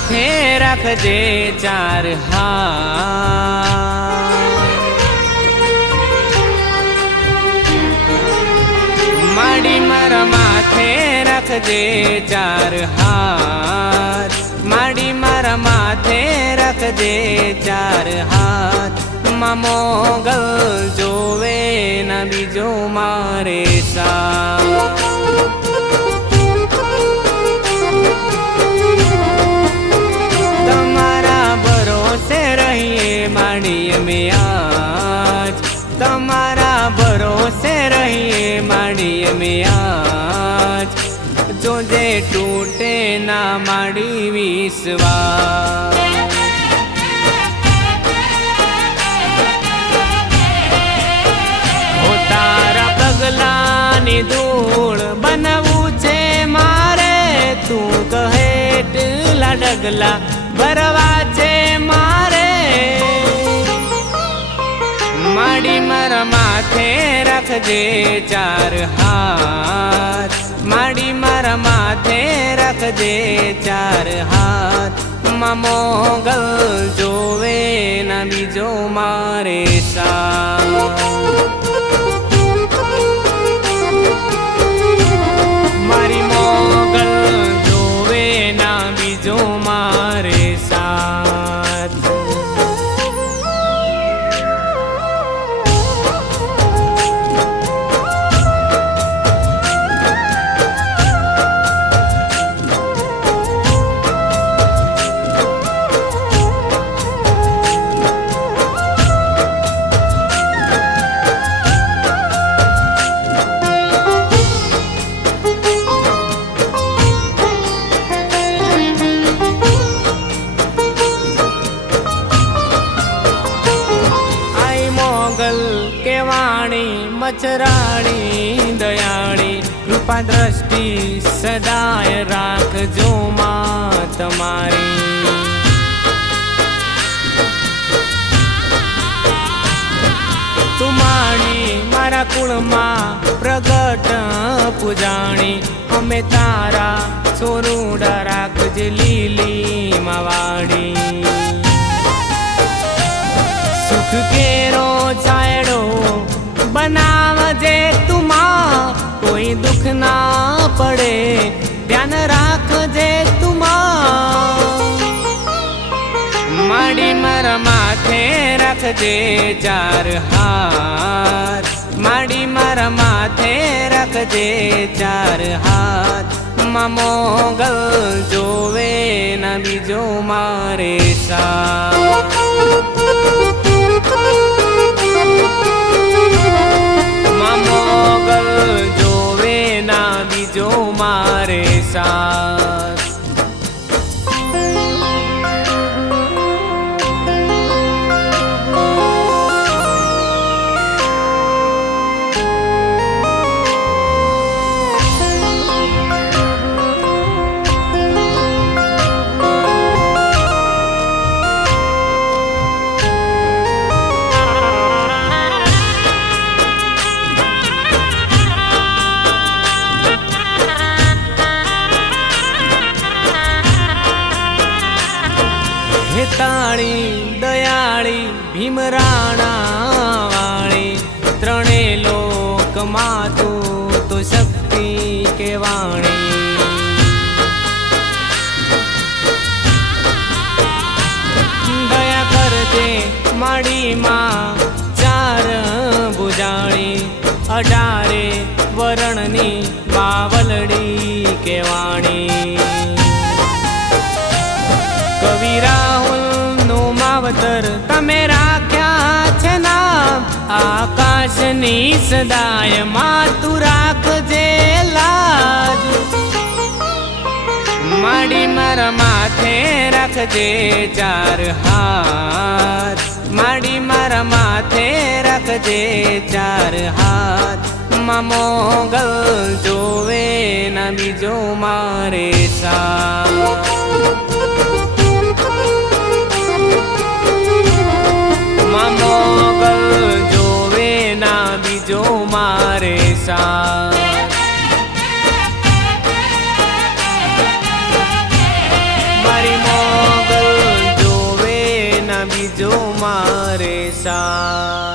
માથે રાખજે ચાર હા માડી મારા માથે રાખજે ચાર હાથ માડી મારા માથે રાખજે ચાર હાથ મામો ગલ જોવે ના બીજો મારે સા જોજે તૂટે ના માડી વિશ્વા પગલાની ધૂળ બનવું છે મારે, તું કહે ટલા ડગલા ભરવા છે મારે. માડી મારા માથે રાખજે ચાર હાથ. માડી મારા માથે રાખજે ચાર હાથ. મામો ગલ જોવે ના બીજો મારે સા કેવાણી દયાણી કૃપા દ્રષ્ટિ સદાય રાખજો માં તમારી તુમાણી મારા કુળમાં પ્રગટ પૂજાણી અમે તારા સોરુડા રાખજે લીલી માવાડી કોઈ દુઃખ ના પડે, ધ્યાન રાખજે તુમા. માડી મારા માથે રાખજે ચાર હાથ. માડી મારા માથે રાખજે ચાર હાથ. મામો ગલ જોવે ના બીજો મારે સા ま。હેતાળી દયાળી ભીમરાણા વાળી ત્રણે લોકમાં તું તો શક્તિ કેવાણી. દયા કરજે માડીમાં ચાર ભુજાણી અઢારે વરણની બાવલડી કેવાણી. નું માવતર તમે રાખ્યા છે નામ. આકાશની સદાય માતુ રાખજે લાજ. માડી મારા માથે રાખજે ચાર હાથ. માડી મારા માથે રાખજે ચાર હાથ. મામો ગલ જોવે ના બીજો મારે સા ચા મારી મોગલ જોવે ના બીજો મારે સા.